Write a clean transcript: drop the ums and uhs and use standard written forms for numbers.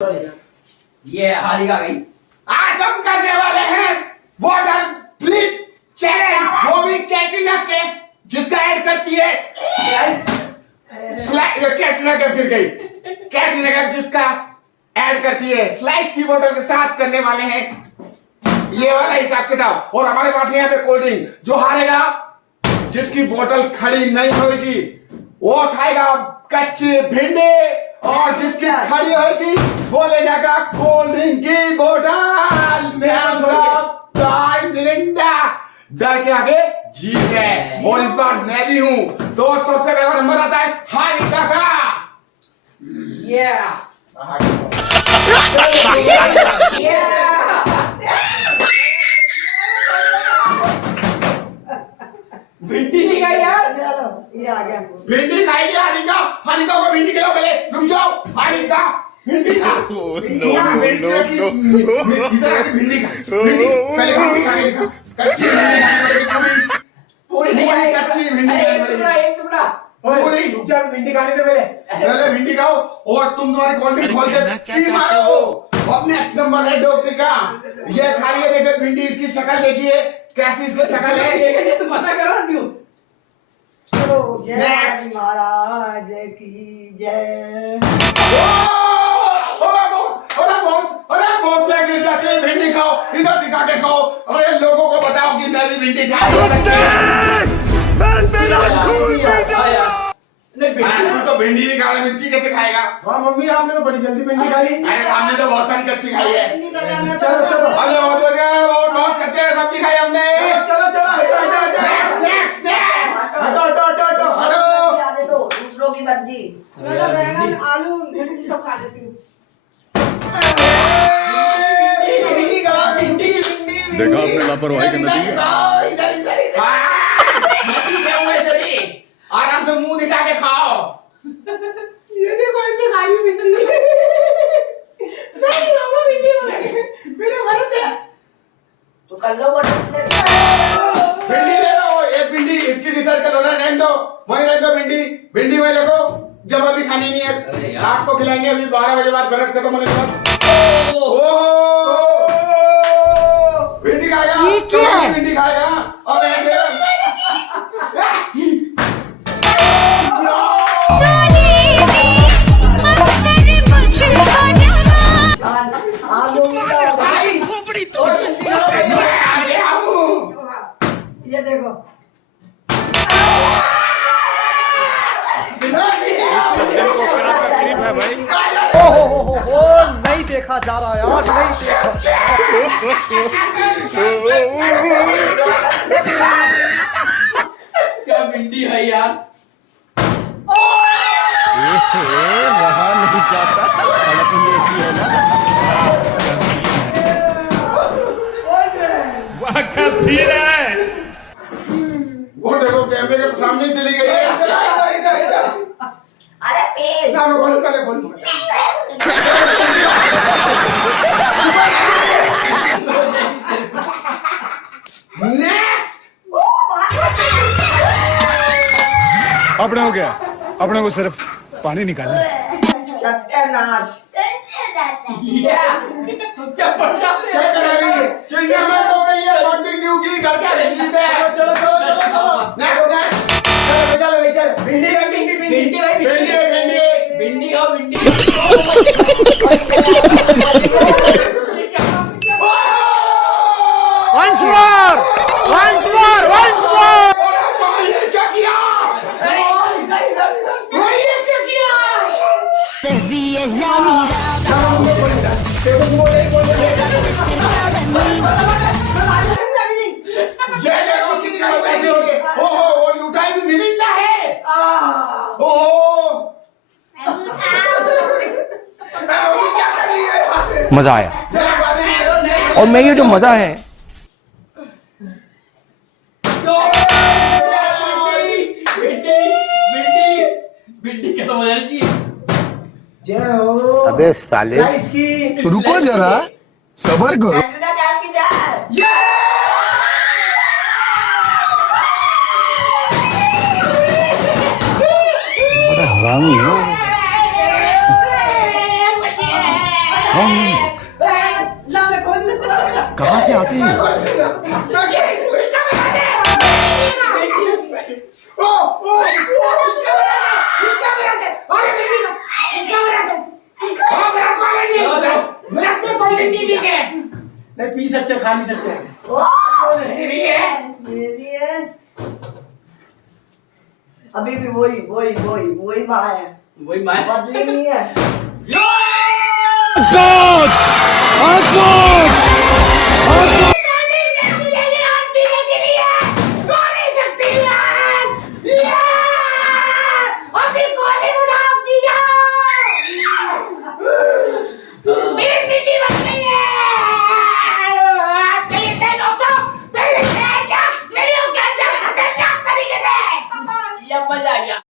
ये हारी का गई। आज हम करने वाले हैं वाटर फ्लिप चैलेंज, वो भी कैटरीना के जिसका ऐड करती है कैटरीना कैफ गिर गई। कैटरीना कैफ जिसका ऐड करती है स्लाइस की बोतल के साथ करने वाले हैं ये वाला हिसाब किताब। और हमारे पास यहाँ पे कोल्ड ड्रिंक। जो हारेगा, जिसकी बोतल खड़ी नहीं होगी, वो खाएगा कच्चे भिंडी, और जिसकी खड़ी होगी वो ले जाएगा कोल्ड ड्रिंक की बोतल। मिरिंडा डर के आगे जीत गए, और इस बार मैं भी हूं। तो सबसे पहला नंबर आता है हारिका का। भिंडी नहीं खाई यार। ये आ गया। भिंडी खाएगी हारिका। हारिका को भिंडी खिलाओ पहले। रुक जाओ हारिका, भिंडी खा। भिंडी खा। पहले भिंडी खाएगी। कच्ची पूरी नहीं खाई। कच्ची भिंडी एक टुकड़ा पूरी। चल भिंडी खाने दे पहले भिंडी खाओ, और तुम तुम्हारी कोल्ड ड्रिंक खोल के पी मारो। अब नेक्स्ट नंबर है डॉक्टर का। ये खा रही है, देखो भिंडी, इसकी शक्ल देखिए कैसी इसकी शक्ल है। ये तो मना करो क्यों। चलो जय Next. महाराज की जय। बहुत गिर जाती है। भिंडी खाओ, इधर दिखा के खाओ, और ये लोगों को बताओ कि मैं भी भिंडी खा तो भिंडी नहीं खा रहा, मिर्ची कैसे खाएगा। हाँ मम्मी, आपने तो बड़ी जल्दी भिंडी खा ली। अरे सामने तो बहुत सारी कच्ची खाई है। चलो चलो अरे बहुत कच्चे सब्जी खाई हमने। चलो चलो नेक्स्ट आने दो दूसरों की बंदी। मैं तो बैंगन आलू भिंडी सब खा लेती हूँ। देखा आपने लापरवाही का नतीजा। आराम से मुंह दिखा के खाओ। ये देखो ऐसे खा रही भिंडी। नहीं मामा, भिंडी मेरे मरद है। तो कर लो वो भिंडी ले लो, एक भिंडी इसकी डिसाइड कर लो ना। रहने दो, वहीं रहने दो भिंडी। भिंडी वहीं रखो, जब अभी खानी नहीं है। आपको खिलाएंगे अभी 12 बजे बाद, व्रत खत्म होने के बाद। भिंडी खाएगा। ये क्या है? भिंडी खाएगा। अब ये देखो है भाई। ओ नहीं देखा जा रहा यार, नहीं देखा। क्या भिंडी है यार। रहा नहीं जाता, तड़प ही ऐसी है ना। वाह क्या सीन है। वो देखो कैमरे के सामने चली गई है। अरे पेड़ ना मैं खोलूं, पहले खोलूं। नेक्स्ट अपने हो गया, अपने को सिर्फ पानी निकालना। सत्यानाश। क्या परेशान है। क्या करा रही है? चिड़िया मत हो गई है, कंटिन्यू की करके भेजी है। चलो चलो चलो चलो नेक्स्ट चल भिंडी का भिंडी भिंडी भाई भिंडी भिंडी खाओ भिंडी। Once more, once more, once more. ये क्या किया? ये क्या किया? ये देखो कितने पैसे हो गए। ओहो, वो लुटाई भी मिरिंडा है। ओहो, क्या कर रही है? मजा आया, चला बाबे। और मैं ये जो मजा है भिंडी खत्म हो जानी चाहिए। जय हो। अबे साले, इसकी रुको जरा, सबर करो। बड़ा हरामी है। कौन है ये? ला मैं खोल दूँ इसको। कहाँ से आते हैं? नहीं पी सकते खा नहीं सकते। मेरी है। अभी भी वही माँ है, वही माय बदली नहीं है। अकबर! अकबर!